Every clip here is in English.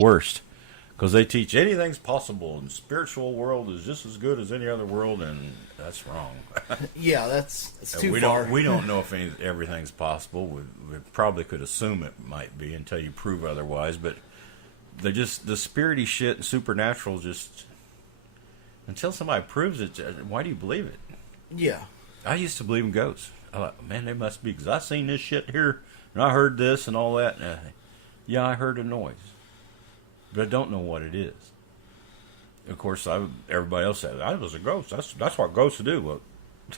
worst because they teach anything's possible and spiritual world is just as good as any other world, and that's wrong. Yeah, that's too we far. we don't know if everything's possible. We probably could assume it might be until you prove otherwise. But the spirity shit and supernatural just until somebody proves it. Why do you believe it? Yeah. I used to believe in ghosts. I thought, man, they must be because I seen this shit here and I heard this and all that. And yeah, I heard a noise, but I don't know what it is. Of course, everybody else said I was a ghost. That's what ghosts do. Well,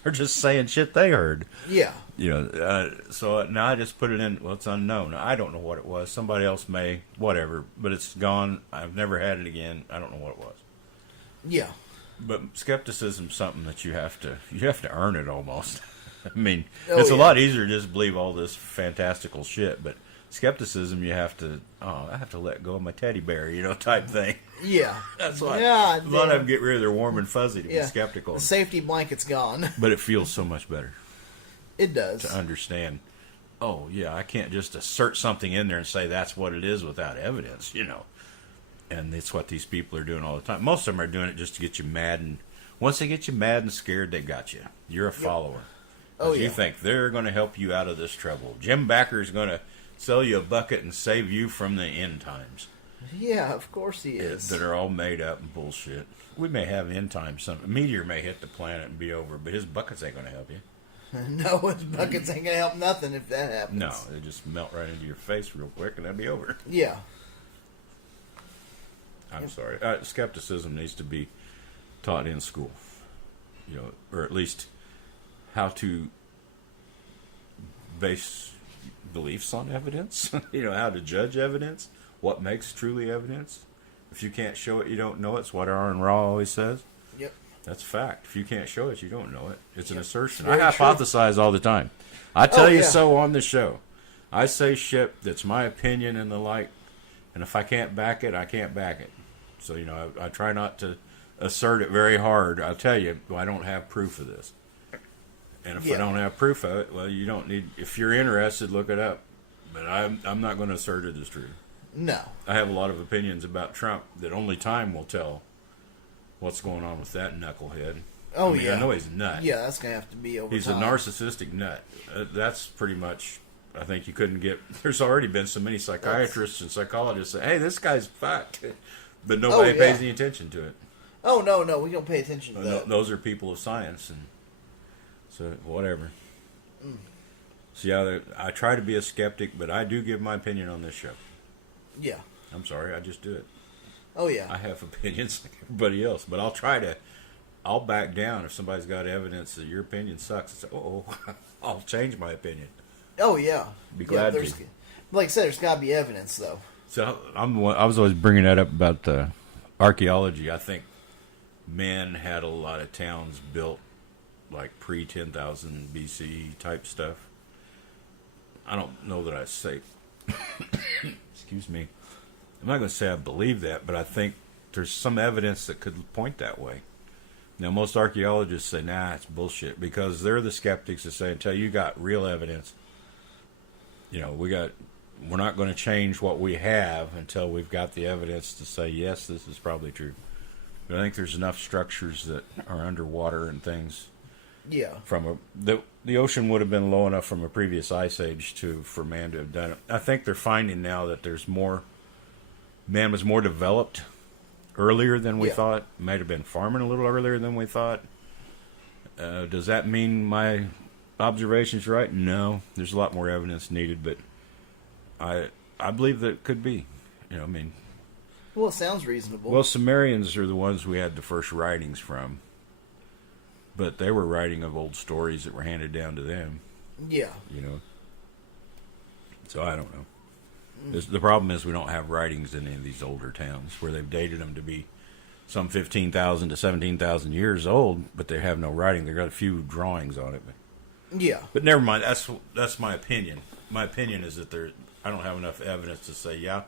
they're just saying shit they heard. Yeah. So now I just put it in. Well, it's unknown. I don't know what it was. Somebody else may, whatever. But it's gone. I've never had it again. I don't know what it was. Yeah. But skepticism's something that you have to earn it almost. I mean, Oh, it's a yeah. lot easier to just believe all this fantastical shit, but skepticism you have to. Oh, I have to let go of my teddy bear, type thing. Yeah. That's why Yeah, a lot of them get rid of their warm and fuzzy to be Yeah. skeptical. The safety blanket's gone. But it feels so much better It does. to understand. Oh yeah, I can't just assert something in there and say that's what it is without evidence, And it's what these people are doing all the time. Most of them are doing it just to get you mad, and once they get you mad and scared, they got you. You're a follower. Oh, You yeah. think they're going to help you out of this trouble. Jim Backer's going to sell you a bucket and save you from the end times Yeah, of course he is. that are all made up and bullshit. We may have end times. A meteor may hit the planet and be over, but his buckets ain't going to help you. No, his buckets ain't gonna help nothing if that happens. No, they just melt right into your face real quick and that'll be over. Yeah. I'm sorry. Skepticism needs to be taught in school, or at least how to base beliefs on evidence. How to judge evidence. What makes truly evidence? If you can't show it, you don't know it. It's what Aaron Raw always says. Yep. That's fact. If you can't show it, you don't know it. It's an assertion. It's I very true. hypothesize all the time. I tell you yeah. so on the show. I say shit that's my opinion and the like, and if I can't back it, I can't back it. So, I try not to assert it very hard. I'll tell you, I don't have proof of this. And if I don't have proof of it, well, you don't need, if you're interested, look it up. But I'm not going to assert it as true. No. I have a lot of opinions about Trump that only time will tell what's going on with that knucklehead. Oh, I mean, yeah. I know he's a nut. Yeah, that's gonna have to be over He's time. a narcissistic nut. That's pretty much, I think you couldn't get, there's already been so many psychiatrists and psychologists say, hey, this guy's fucked. But nobody yeah. pays any attention to it. Oh, no, we don't pay attention to that. Those are people of science. And so, whatever. So, yeah, I try to be a skeptic, but I do give my opinion on this show. Yeah. I'm sorry, I just do it. Oh, yeah. I have opinions like everybody else, but I'll back down if somebody's got evidence that your opinion sucks. It's, I'll change my opinion. Oh, yeah. Be glad there's, to. Like I said, there's got to be evidence, though. So I was always bringing that up about the archaeology. I think men had a lot of towns built like pre-10,000 BC type stuff. I don't know that I say, excuse me, I'm not going to say I believe that, but I think there's some evidence that could point that way. Now, most archaeologists say, nah, it's bullshit, because they're the skeptics that say, until you got real evidence, we're not going to change what we have until we've got the evidence to say, yes, this is probably true. But I think there's enough structures that are underwater and things. Yeah. The ocean would have been low enough from a previous ice age for man to have done it. I think they're finding now that man was more developed earlier than we thought. Might have been farming a little earlier than we thought. Does that mean my observation's right? No. There's a lot more evidence needed, but I believe that it could be. Well, it sounds reasonable. Well, Sumerians are the ones we had the first writings from. But they were writing of old stories that were handed down to them. Yeah. So I don't know. The problem is we don't have writings in any of these older towns where they've dated them to be some 15,000 to 17,000 years old, but they have no writing. They've got a few drawings on it. Yeah. But never mind. That's my opinion. My opinion is that I don't have enough evidence to say, yeah,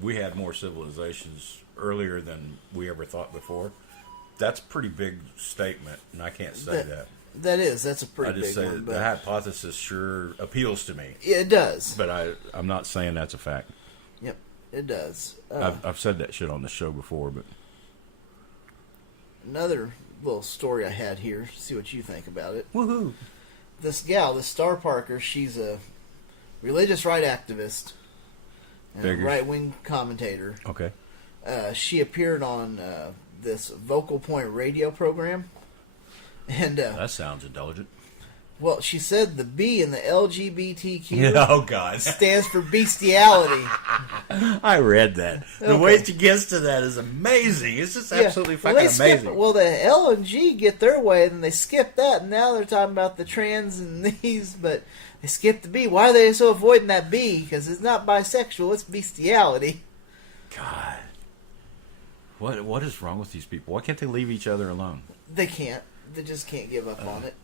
we had more civilizations earlier than we ever thought before. That's a pretty big statement, and I can't say that. That's a pretty big I just say one. the hypothesis sure appeals to me. Yeah, it does. But I'm not saying that's a fact. Yep. It does. I've said that shit on the show before, but Another little story I had here. See what you think about it. woohoo! This gal, this Star Parker, she's a religious right activist and a Figures. right-wing commentator. Okay. She appeared on this Vocal Point radio program. And, That sounds intelligent. well, she said the B in the LGBTQ Oh, God. stands for bestiality. I read that. The Okay. way she gets to that is amazing. It's just absolutely well, fucking they skip- amazing. well, the L and G get their way, and they skip that, and now they're talking about the trans and these, but they skip the B. Why are they so avoiding that B? Because it's not bisexual, it's bestiality. God. What is wrong with these people? Why can't they leave each other alone? They can't. They just can't give up on it.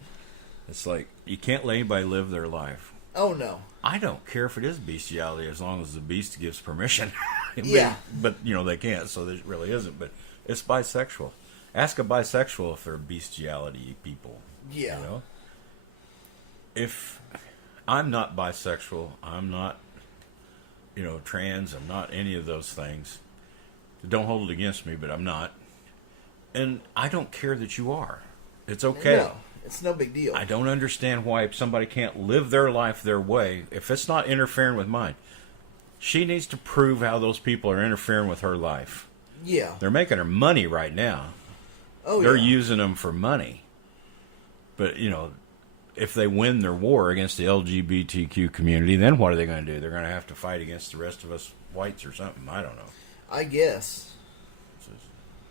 It's like, you can't let anybody live their life. Oh, no. I don't care if it is bestiality as long as the beast gives permission. Yeah. But, they can't, so there really isn't. But it's bisexual. Ask a bisexual if they're bestiality people. Yeah. If I'm not bisexual, I'm not, trans, I'm not any of those things. Don't hold it against me, but I'm not. And I don't care that you are. It's okay. No, it's no big deal. I don't understand why somebody can't live their life their way if it's not interfering with mine. She needs to prove how those people are interfering with her life. Yeah. They're making her money right now. Oh, They're yeah. using them for money. But, if they win their war against the LGBTQ community, then what are they going to do? They're going to have to fight against the rest of us whites or something. I don't know. I guess.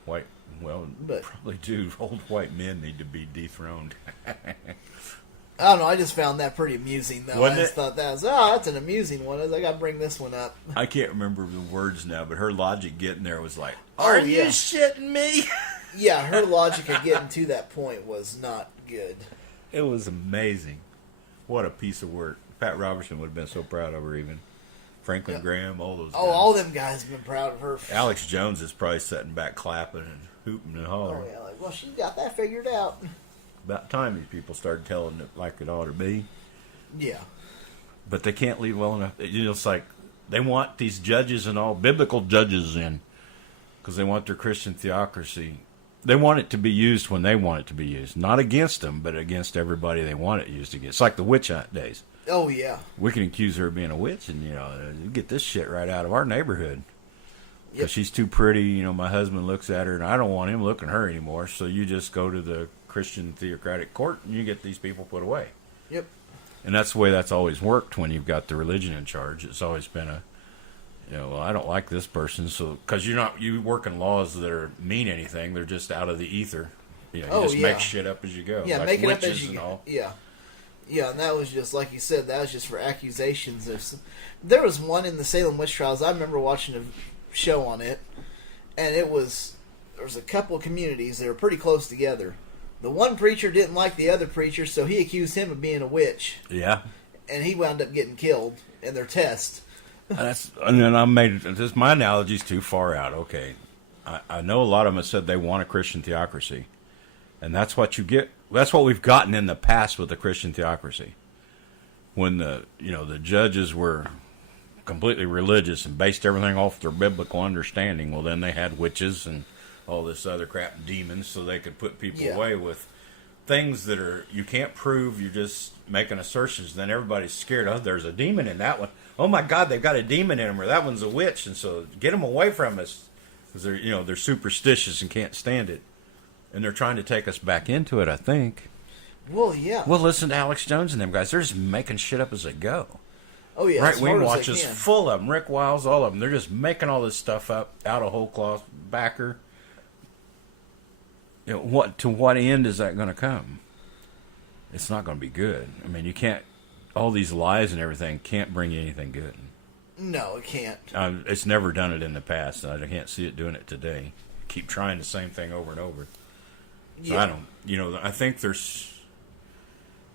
White, well, But- probably do. Old white men need to be dethroned. I don't know. I just found that pretty amusing, though. Wasn't I just it? thought that's an amusing one. I was like, I got to bring this one up. I can't remember the words now, but her logic getting there was like, Oh, "Are yeah. you shitting me?" Yeah, her logic of getting to that point was not good. It was amazing. What a piece of work. Pat Robertson would have been so proud of her, even. Franklin Yeah. Graham, all those Oh, guys. all them guys have been proud of her. Alex Jones is probably sitting back clapping and hooting and hollering. Oh, yeah. Like, well, she got that figured out. About time these people started telling it like it ought to be. Yeah. But they can't leave well enough. It's like they want these judges and all biblical judges in because they want their Christian theocracy. They want it to be used when they want it to be used. Not against them, but against everybody they want it used against. It's like the witch hunt days. Oh, yeah. We can accuse her of being a witch and, you get this shit right out of our neighborhood. Because Yep. she's too pretty. My husband looks at her and I don't want him looking at her anymore. So you just go to the Christian theocratic court and you get these people put away. Yep. And that's the way that's always worked when you've got the religion in charge. It's always been well, I don't like this person, so because you work in laws that mean anything, they're just out of the ether. You Oh, just yeah. make shit up as you go. Yeah, like make it up witches as you and all. Yeah. Yeah, and that was just, like you said, that was just for accusations. There was one in the Salem witch trials. I remember watching a show on it, and there was a couple of communities that were pretty close together. The one preacher didn't like the other preacher, so he accused him of being a witch, Yeah. and he wound up getting killed in their test. And then my analogy's too far out. Okay. I know a lot of them have said they want a Christian theocracy. And that's what you get. That's what we've gotten in the past with the Christian theocracy. When the judges were completely religious and based everything off their biblical understanding, well, then they had witches and all this other crap, demons, so they could put people Yeah. away with things that you can't prove. You're just making assertions. Then everybody's scared. Oh, there's a demon in that one. Oh my God, they've got a demon in them, or that one's a witch, and so get them away from us because they're superstitious and can't stand it, and they're trying to take us back into it. I think. Well, yeah. Well, listen to Alex Jones and them guys. They're just making shit up as they go. Oh, yeah. Right as Wing smart as Watch they is can. full of them. Rick Wiles, all of them. They're just making all this stuff up out of whole cloth. Backer. What end is that going to come? It's not going to be good. I mean, you can't. All these lies and everything can't bring you anything good. No, it can't. It's never done it in the past. I can't see it doing it today. Keep trying the same thing over and over. So Yeah. I don't. I think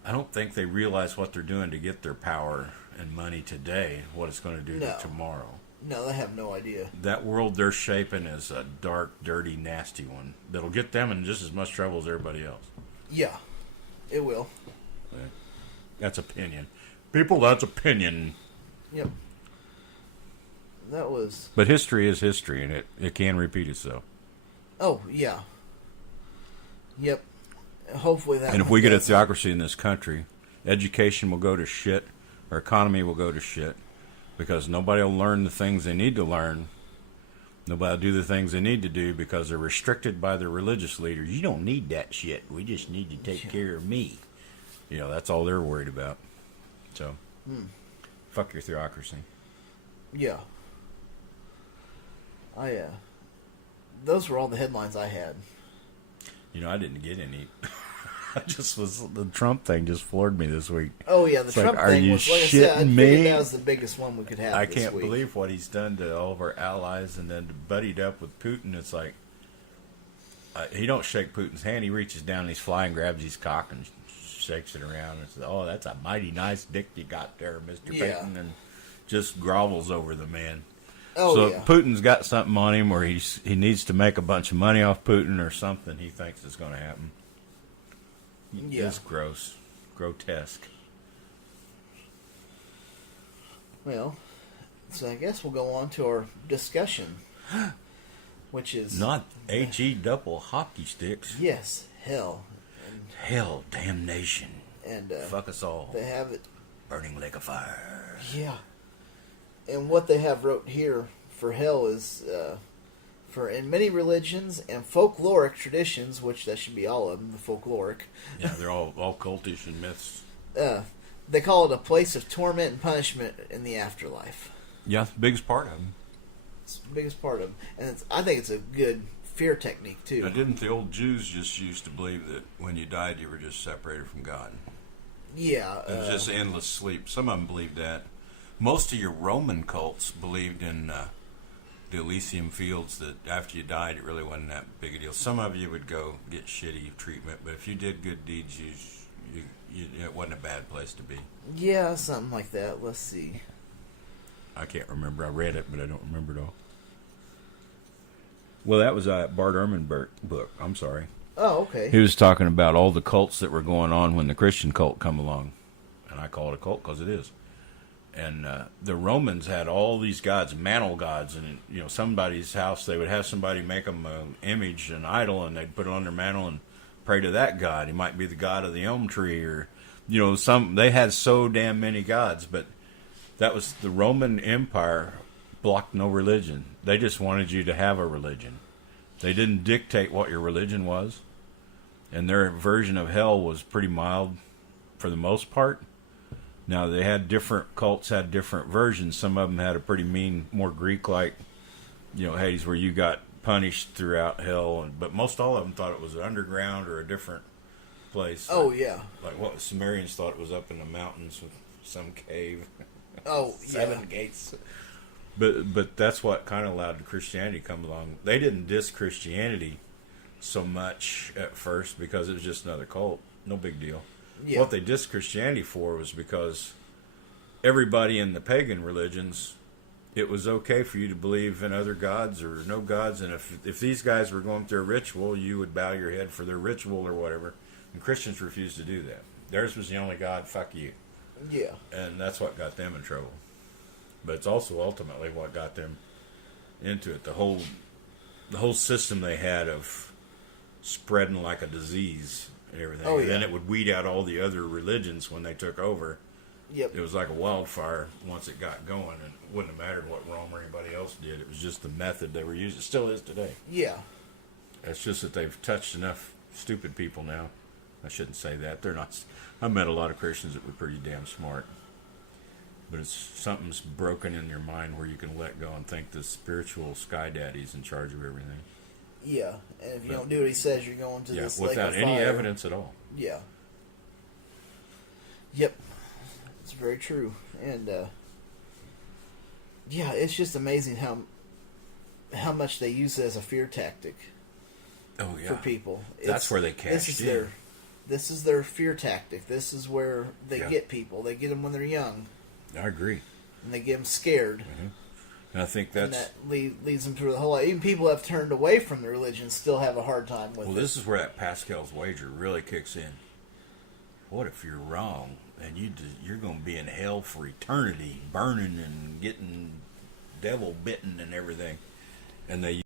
I don't think they realize what they're doing to get their power and money today. What it's going to do No. tomorrow. No, they have no idea. That world they're shaping is a dark, dirty, nasty one that'll get them in just as much trouble as everybody else. Yeah, it will. That's opinion. People, that's opinion. Yep. that was. But history is history, and it can repeat itself. Oh yeah. Yep. Hopefully that. And if we get a theocracy in this country, education will go to shit, our economy will go to shit, because nobody will learn the things they need to learn. Nobody will do the things they need to do because they're restricted by their religious leaders. You don't need that shit. We just need to take care of me. You know, that's all they're worried about. So, fuck your theocracy. Yeah. Those were all the headlines I had. You know, I didn't get any. The Trump thing just floored me this week. Oh yeah, the Trump thing was, like I said, I figured that was the biggest one we could have. I this can't week. believe what he's done to all of our allies, and then buddied up with Putin. It's like he don't shake Putin's hand. He reaches down, and he's flying, grabs his cock, and shakes it around, and says, "Oh, that's a mighty nice dick you got there, Mister Peyton," and just grovels over the man. Oh, so yeah. Putin's got something on him, or he needs to make a bunch of money off Putin, or something. He thinks is going to happen. Yeah. It's gross, grotesque. Well, so I guess we'll go on to our discussion, which is Not HE double hockey sticks. yes, hell, Hell, damnation. and Fuck us all. they have it. Burning lake of fire. Yeah, and what they have wrote here for hell is for in many religions and folkloric traditions, which that should be all of them, the folkloric. Yeah, they're all cultish and myths. They call it a place of torment and punishment in the afterlife. Yeah, the biggest part of them. It's the biggest part of them, and I think it's a good fear technique too. Now, didn't the old Jews just used to believe that when you died, you were just separated from God? Yeah, It was just endless sleep. Some of them believed that. Most of your Roman cults believed in the Elysium fields, that after you died, it really wasn't that big a deal. Some of you would go get shitty treatment, but if you did good deeds, it wasn't a bad place to be. yeah, something like that. Let's see. I can't remember. I read it, but I don't remember it all. Well, that was a Bart Ehrman book. I'm sorry. Oh, okay. He was talking about all the cults that were going on when the Christian cult come along. And I call it a cult because it is. And the Romans had all these gods, mantle gods. And, you know, somebody's house, they would have somebody make them an image, an idol, and they'd put it on their mantle and pray to that god. He might be the god of the elm tree, or, you know, they had so damn many gods. But that was the Roman Empire blocked no religion. They just wanted you to have a religion. They didn't dictate what your religion was. And their version of hell was pretty mild for the most part. Now, they had different cults, had different versions. Some of them had a pretty mean, more Greek-like, you know, Hades, where you got punished throughout hell. But most all of them thought it was underground or a different place. Oh, yeah. Like what the Sumerians thought it was up in the mountains with some cave. Oh, Seven yeah. gates. But that's what kind of allowed Christianity to come along. They didn't diss Christianity so much at first because it was just another cult. No big deal. Yeah. What they dissed Christianity for was because everybody in the pagan religions, it was okay for you to believe in other gods or no gods, and if these guys were going through a ritual, you would bow your head for their ritual or whatever. And Christians refused to do that. Theirs was the only God, fuck you. Yeah. And that's what got them in trouble. But it's also ultimately what got them into it. The whole system they had of spreading like a disease and everything. Oh, And then yeah. it would weed out all the other religions when they took over. Yep. It was like a wildfire once it got going, and it wouldn't have mattered what Rome or anybody else did. It was just the method they were using. It still is today. Yeah. It's just that they've touched enough stupid people now. I shouldn't say that. They're not. I met a lot of Christians that were pretty damn smart. But it's something's broken in your mind where you can let go and think the spiritual sky daddy's in charge of everything. Yeah. And if you don't do what he says, you're going to this lake without of any fire. evidence at all. Yeah. Yep. It's very true. And yeah, it's just amazing how much they use it as a fear tactic Oh yeah. for people. That's where they cashed in. This is their fear tactic. This is where they Yeah. get people. They get them when they're young, I agree. and they get them scared. And I think And that's that leads them through the whole life. Even people who have turned away from the religion still have a hard time with well. it. This is where that Pascal's wager really kicks in. What if you're wrong and you're going to be in hell for eternity, burning and getting devil bitten and everything, and they